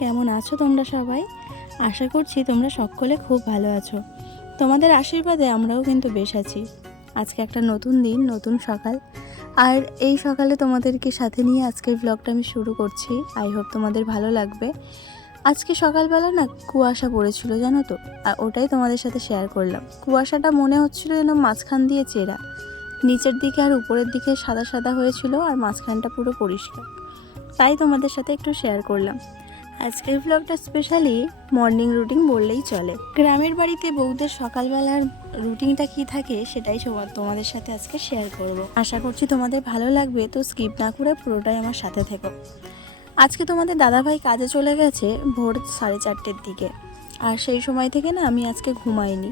কেমন আছো তোমরা সবাই? আশা করছি তোমরা সকলে খুব ভালো আছো। তোমাদের আশীর্বাদে আমরাও কিন্তু বেশ আছি। আজকে একটা নতুন দিন, নতুন সকাল, আর এই সকালে তোমাদেরকে সাথে নিয়ে আজকের ব্লগটা আমি শুরু করছি। আই হোপ তোমাদের ভালো লাগবে। আজকে সকালবেলা না কুয়াশা পড়েছিল, জানো তো, আর ওটাই তোমাদের সাথে শেয়ার করলাম। কুয়াশাটা মনে হচ্ছিল যেন মাঝখান দিয়ে চেরা, নিচের দিকে আর উপরের দিকে সাদা সাদা হয়েছিল, আর মাঝখানটা পুরো পরিষ্কার। তাই তোমাদের সাথে একটু শেয়ার করলাম। আজকের ব্লগটা স্পেশালি মর্নিং রুটিন বললেই চলে। গ্রামের বাড়িতে বউদের সকালবেলার রুটিনটা কি থাকে সেটাই তোমাদের সাথে আজকে শেয়ার করব। আশা করছি তোমাদের ভালো লাগবে, তো স্কিপ না করে পুরোটাই আমার সাথে থেকো। আজকে তোমাদের দাদাভাই কাজে চলে গেছে ভোর 4:30 দিকে, আর সেই সময় থেকে না আমি আজকে ঘুমাইনি।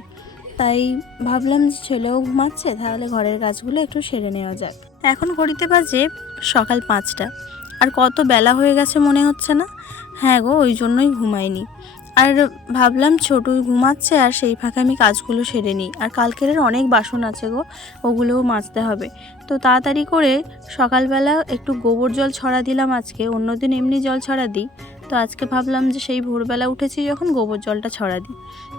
তাই ভাবলাম যে ছেলেও ঘুমাচ্ছে, তাহলে ঘরের কাজগুলো একটু সেরে নেওয়া যাক। এখন ঘড়িতে বাজে সকাল 5টা, আর কত বেলা হয়ে গেছে মনে হচ্ছে না? হ্যাঁ গো, ওই জন্যই ঘুমাইনি। আর ভাবলাম ছোটু ঘুমাচ্ছে, আর সেই ফাঁকে আমি কাজগুলো সেরে নিই। আর কালকের অনেক বাসন আছে গো, ওগুলোও মাজতে হবে। তো তাড়াতাড়ি করে সকালবেলা একটু গোবর জল ছড়া দিলাম আজকে। অন্যদিন এমনি জল ছড়া দিই, তো আজকে ভাবলাম যে সেই ভোরবেলা উঠেছি যখন, গোবর জলটা ছড়া দিই।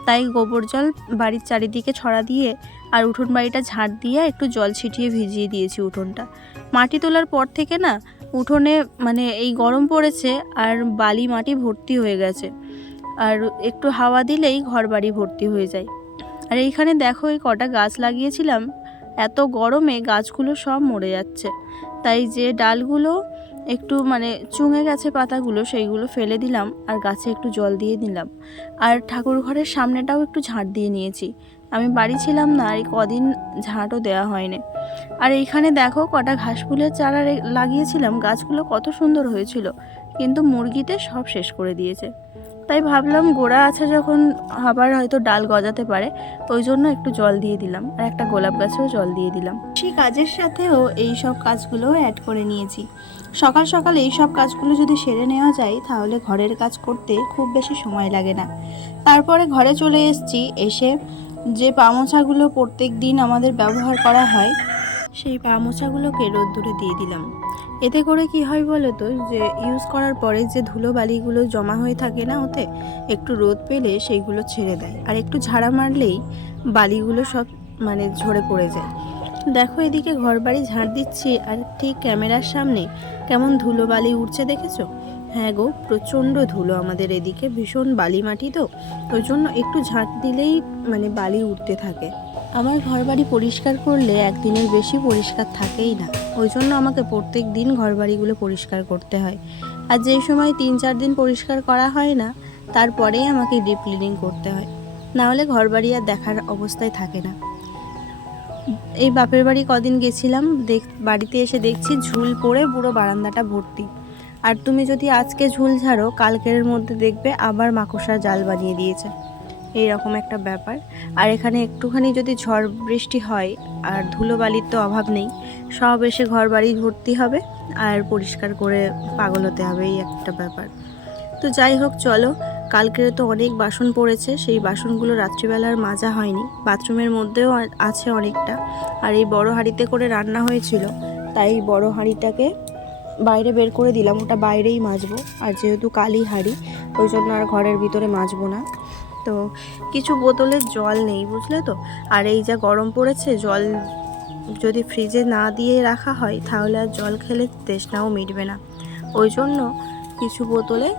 তাই গোবর জল বাড়ির চারিদিকে ছড়া দিয়ে আর উঠোন বাড়িটা ঝাঁট দিয়ে একটু জল ছিটিয়ে ভিজিয়ে দিয়েছি উঠোনটা। মাটি তোলার পর থেকে না উঠোনে মানে এই গরম পড়েছে, আর বালি মাটি ভর্তি হয়ে গেছে, আর একটু হাওয়া দিলেই ঘর বাড়ি ভর্তি হয়ে যায়। আর এইখানে দেখো, এই কটা গাছ লাগিয়েছিলাম, এত গরমে গাছগুলো সব মরে যাচ্ছে। তাই যে ডালগুলো একটু মানে চুঙে গেছে পাতাগুলো, সেইগুলো ফেলে দিলাম, আর গাছে একটু জল দিয়ে দিলাম। আর ঠাকুর ঘরের সামনেটাও একটু ঝাঁট দিয়ে নিয়েছি। আমি বাড়ি ছিলাম না, আর এই কদিন ঝাঁটও দেওয়া হয়নি। আর এইখানে দেখো কটা ঘাস ফুলের চারা লাগিয়েছিলাম, গাছগুলো কত সুন্দর হয়েছিল, কিন্তু মুরগিতে সব শেষ করে দিয়েছে। তাই ভাবলাম গোড়া আছে যখন, আবার হয়তো ডাল গজাতে পারে, ওই জন্য একটু জল দিয়ে দিলাম। আর একটা গোলাপ গাছেও জল দিয়ে দিলাম। সেই কাজের সাথেও এই সব কাজগুলোও অ্যাড করে নিয়েছি। সকাল সকাল এই সব কাজগুলো যদি সেরে নেওয়া যায়, তাহলে ঘরের কাজ করতে খুব বেশি সময় লাগে না। তারপরে ঘরে চলে এসেছি। এসে যে পা মোছাগুলো প্রত্যেক দিন আমাদের ব্যবহার করা হয়, সেই পা মোছাগুলোকে রোদ্দুরে দিয়ে দিলাম। এতে করে কি হয় বলো তো, যে ইউজ করার পরে যে ধুলো বালিগুলো জমা হয়ে থাকে না, ওতে একটু রোদ পেলে সেইগুলো ছেড়ে দেয়, আর একটু ঝাড়া মারলেই বালিগুলো সব মানে ঝরে পড়ে যায়। দেখো এদিকে ঘর বাড়ি ঝাড় দিচ্ছি, আর ঠিক ক্যামেরার সামনে কেমন ধুলো বালি উঠছে, দেখেছো? হ্যাঁ গো, প্রচণ্ড ধুলো আমাদের এদিকে, ভীষণ বালি মাটি, তো ওই জন্য একটু ঝাঁট দিলেই মানে বালি উঠতে থাকে। আমার ঘর বাড়ি পরিষ্কার করলে একদিনের বেশি পরিষ্কার থাকেই না, ওই জন্য আমাকে প্রত্যেক দিন ঘর বাড়িগুলো পরিষ্কার করতে হয়। আর যেই সময় 3-4 দিন পরিষ্কার করা হয় না, তারপরেই আমাকে ডিপ ক্লিনিং করতে হয়, নাহলে ঘর বাড়ি আর দেখার অবস্থায় থাকে না। এই বাপের বাড়ি কদিন গেছিলাম, বাড়িতে এসে দেখছি ঝুল পড়ে পুরো বারান্দাটা ভর্তি। আর তুমি যদি আজকে ঝুল ঝাড়ো, কালকের মধ্যে দেখবে আবার মাকড়সার জাল বানিয়ে দিয়েছে, এইরকম একটা ব্যাপার। আর এখানে একটুখানি যদি ঝড় বৃষ্টি হয়, আর ধুলোবালির তো অভাব নেই, সব এসে ঘর বাড়ি ভর্তি হবে, আর পরিষ্কার করে পাগল হতে হবে, এই একটা ব্যাপার। তো যাই হোক, চলো, কালকে তো অনেক বাসন পড়েছে, সেই বাসনগুলো রাত্রিবেলার মাজা হয়নি। বাথরুমের মধ্যেও আছে অনেকটা, আর এই বড় হাঁড়িতে করে রান্না হয়েছিল, তাই বড় হাঁড়িটাকে বাইরে বের করে দিলাম, ওটা বাইরেই মাজবো। আর যেহেতু কালি হাঁড়ি, ওই জন্য আর ঘরের ভিতরে মাজবো না। তো কিছু বোতলের জল নেই, বুঝলে তো। আর এই যা গরম পড়েছে, জল যদি ফ্রিজে না দিয়ে রাখা হয়, তাহলে আর জল খেলে তৃষ্ণাও মিটবে না। ওই জন্য কিছু বোতলে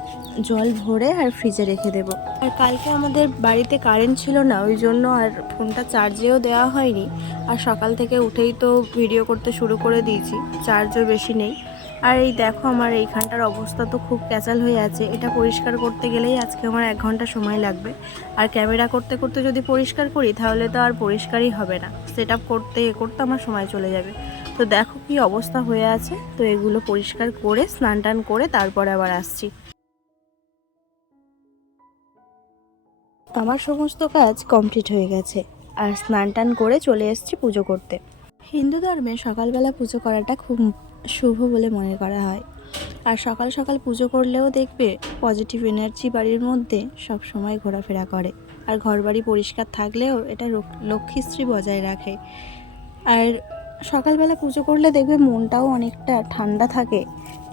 জল ভরে আর ফ্রিজে রেখে দেব। আর কালকে আমাদের বাড়িতে কারেন্ট ছিল না, ওই জন্য আর ফোনটা চার্জেও দেওয়া হয়নি। আর সকাল থেকে উঠেই তো ভিডিও করতে শুরু করে দিয়েছি, চার্জও বেশি নেই। আর এই দেখো, আমার এইখানটার অবস্থা তো খুব ক্যাচাল হয়ে আছে। এটা পরিষ্কার করতে গেলেই আজকে আমার 1 ঘন্টা সময় লাগবে। আর ক্যামেরা করতে করতে যদি পরিষ্কার করি, তাহলে তো আর পরিষ্কারই হবে না, সেট আপ করতে করতে আমার সময় চলে যাবে। তো দেখো কি অবস্থা হয়ে আছে। তো এগুলো পরিষ্কার করে স্নান টান করে তারপরে আবার আসছি। আমার সমস্ত কাজ কমপ্লিট হয়ে গেছে, আর স্নান টান করে চলে এসেছি পুজো করতে। হিন্দু ধর্মে সকালবেলা পুজো করাটা খুব শুভ বলে মনে করা হয়। আর সকাল সকাল পুজো করলেও দেখবে পজিটিভ এনার্জি বাড়ির মধ্যে সব সময় ঘোরাফেরা করে। আর ঘর বাড়ি পরিষ্কার থাকলেও এটা লক্ষ্মীশ্রী বজায় রাখে। আর সকালবেলা পুজো করলে দেখবে মনটাও অনেকটা ঠান্ডা থাকে,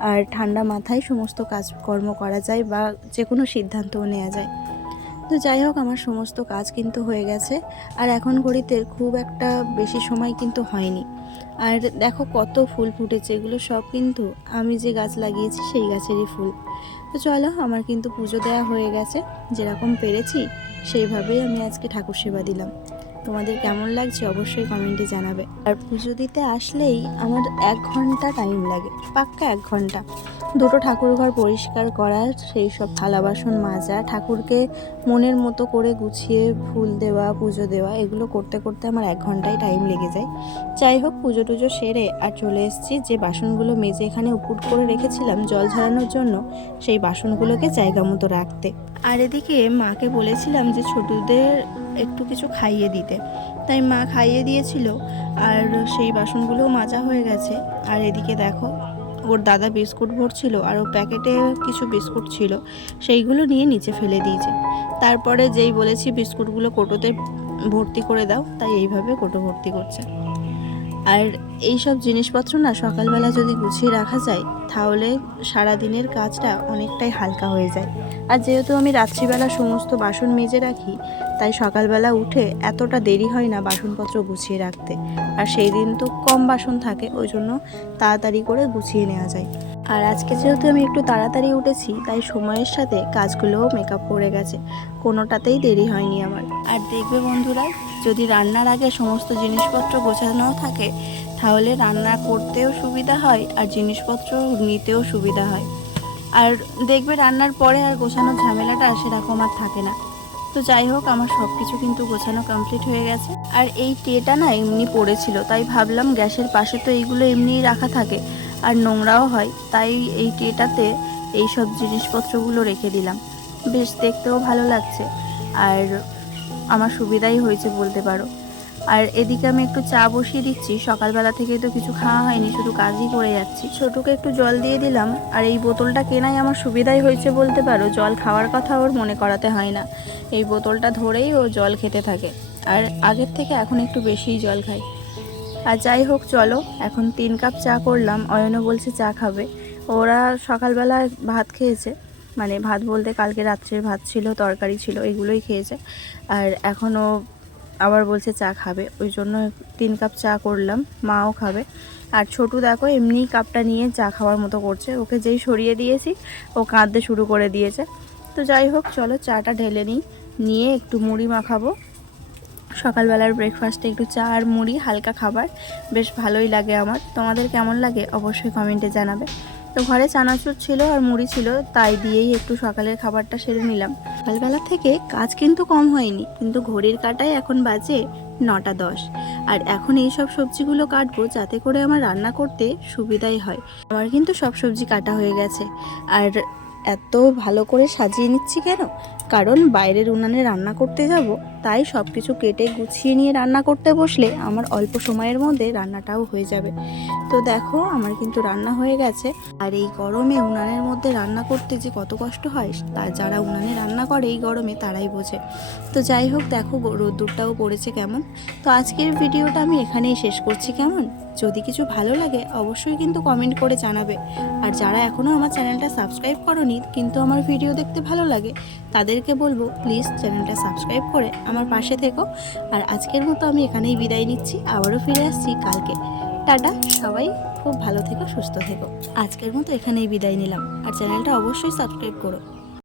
আর ঠান্ডা মাথায় সমস্ত কাজকর্ম করা যায় বা যে কোনো সিদ্ধান্তও নেওয়া যায়। তো যাই হোক, আমার সমস্ত কাজ কিন্তু হয়ে গেছে। আর এখন ঘড়িতে খুব একটা বেশি সময় কিন্তু হয়নি। আর দেখো কত ফুল ফুটেছে, এগুলো সব কিন্তু আমি যে গাছ লাগিয়েছি সেই গাছেরই ফুল। তো চলো, আমার কিন্তু পুজো দেওয়া হয়ে গেছে। যেরকম পেরেছি সেইভাবেই আমি আজকে ঠাকুর সেবা দিলাম। তোমাদের কেমন লাগছে অবশ্যই কমেন্টে জানাবে। আর পুজো দিতে আসলেই আমার 1 ঘন্টা টাইম লাগে, পাক্কা 1 ঘন্টা। দুটো ঠাকুরঘর পরিষ্কার করা, সেই সব থালা বাসন মাজা, ঠাকুরকে মনের মতো করে গুছিয়ে ফুল দেওয়া, পুজো দেওয়া, এগুলো করতে করতে আমার 1 ঘন্টায় টাইম লেগে যায়। যাই হোক, পুজো টুজো সেরে আর চলে এসেছি যে বাসনগুলো মেজে এখানে উপুট করে রেখেছিলাম জল ঝরানোর জন্য, সেই বাসনগুলোকে জায়গা মতো রাখতে। আর এদিকে মাকে বলেছিলাম যে ছোটদের একটু কিছু খাইয়ে দিতে, তাই মা খাইয়ে দিয়েছিল। আর সেই বাসনগুলোও মাজা হয়ে গেছে। আর এদিকে দেখো, ওর দাদা বিস্কুট ভরছিল আর ও প্যাকেটে কিছু বিস্কুট ছিল, সেইগুলো নিয়ে নিচে ফেলে দিয়েছে। তারপরে যেই বলেছি বিস্কুটগুলো কোটোতে ভর্তি করে দাও, তাই এইভাবে কোটো ভর্তি করছে। আর এই সব জিনিসপত্র না সকালবেলা যদি গুছিয়ে রাখা যায় তাহলে সারা দিনের কাজটা অনেকটাই হালকা হয়ে যায়। আর যেহেতু আমি রাত্রিবেলা সমস্ত বাসন মেজে রাখি, তাই সকালবেলা উঠে এতটা দেরি হয় না বাসনপত্র গুছিয়ে রাখতে। আর সেই দিন তো কম বাসন থাকে, ওই জন্য তাড়াতাড়ি করে গুছিয়ে নেওয়া যায়। আর আজকে যেহেতু আমি একটু তাড়াতাড়ি উঠেছি, তাই সময়ের সাথে কাজগুলোও মেকআপ করে গেছে, কোনোটাতেই দেরি হয়নি আমার। আর দেখবে বন্ধুরা, যদি রান্নার আগে সমস্ত জিনিসপত্র গোছানো থাকে তাহলে রান্না করতেও সুবিধা হয় আর জিনিসপত্র নিতেও সুবিধা হয়। আর দেখবে রান্নার পরে আর গোছানোর ঝামেলাটা সেরকম আর থাকে না। তো যাই হোক, আমার সব কিছু কিন্তু গোছানো কমপ্লিট হয়ে গেছে। আর এই ট্রেটা না এমনি পড়েছিল, তাই ভাবলাম গ্যাসের পাশে তো এইগুলো এমনিই রাখা থাকে আর নোংরাও হয়, তাই এই ট্রেটাতে এই সব জিনিসপত্রগুলো রেখে দিলাম। বেশ দেখতেও ভালো লাগছে আর আমার সুবিধাই হয়েছে বলতে পারো। আর এদিকে আমি একটু চা বসিয়ে দিচ্ছি, সকালবেলা থেকে তো কিছু খাওয়া হয়নি, শুধু কাজই করে যাচ্ছি। ছোটুকে একটু জল দিয়ে দিলাম। আর এই বোতলটা কেনাই আমার সুবিধাই হয়েছে বলতে পারো, জল খাওয়ার কথা ওর মনে করাতে হয় না, এই বোতলটা ধরেই ও জল খেতে থাকে। আর আগের থেকে এখন একটু বেশিই জল খায়। আর যাই হোক, চলো এখন 3 কাপ চা করলাম। অয়নও বলছে চা খাবে। ওরা সকালবেলা ভাত খেয়েছে, মানে ভাত বলতে কালকে রাত্রের ভাত ছিল, তরকারি ছিল, এগুলোই খেয়েছে। আর এখনও আবার বলছে চা খাবে, ওই জন্য 3 কাপ চা করলাম, মাও খাবে। আর ছোটু দেখো এমনি কাপটা নিয়ে চা খাওয়ার মতো করছে, ওকে যেই সরিয়ে দিয়েছি ও কাঁদতে শুরু করে দিয়েছে। তো যাই হোক, চলো চাটা ঢেলে নিয়ে একটু মুড়ি মাখাবো। সকালবেলার ব্রেকফাস্টে একটু চা আর মুড়ি, হালকা খাবার, বেশ ভালোই লাগে আমার। তোমাদের কেমন লাগে অবশ্যই কমেন্টে জানাবে। তো ঘরে চানাচুর ছিল আর মুড়ি ছিল, তাই দিয়েই একটু সকালের খাবারটা সেরে নিলাম। সকালবেলা থেকে কাজ কিন্তু কম হয়নি, কিন্তু ঘড়ির কাঁটায় এখন বাজে 9টা 10। আর এখন এই সব সবজিগুলো কাটবো যাতে করে আমার রান্না করতে সুবিধাই হয়। আমার কিন্তু সব সবজি কাটা হয়ে গেছে। আর এত ভালো করে সাজিয়ে নিচ্ছি কেন, কারণ বাইরের উনানে রান্না করতে যাব, তাই সব কিছু কেটে গুছিয়ে নিয়ে রান্না করতে বসলে আমার অল্প সময়ের মধ্যে রান্নাটাও হয়ে যাবে। তো দেখো আমার কিন্তু রান্না হয়ে গেছে। আর এই গরমে উনানের মধ্যে রান্না করতে যে কত কষ্ট হয়, তা যারা উনানে রান্না করে এই গরমে তারাই বোঝে। তো যাই হোক, দেখো রোদ্দুরটাও পড়েছে কেমন। তো আজকের ভিডিওটা আমি এখানেই শেষ করছি। কেমন, যদি কিছু ভালো লাগে অবশ্যই কিন্তু কমেন্ট করে জানাবে। আর যারা এখনও আমার চ্যানেলটা সাবস্ক্রাইব করোনি কিন্তু আমার ভিডিও দেখতে ভালো লাগে, তাদেরকে বলবো প্লিজ চ্যানেলটা সাবস্ক্রাইব করে আমার পাশে থেকো। আর আজকের মতো আমি এখানেই বিদায় নিচ্ছি, আবারও ফিরে আসছি কালকে। টাটা, সবাই খুব ভালো থেকো, সুস্থ থেকো। আজকের মতো এখানেই বিদায় নিলাম, আর চ্যানেলটা অবশ্যই সাবস্ক্রাইব করো।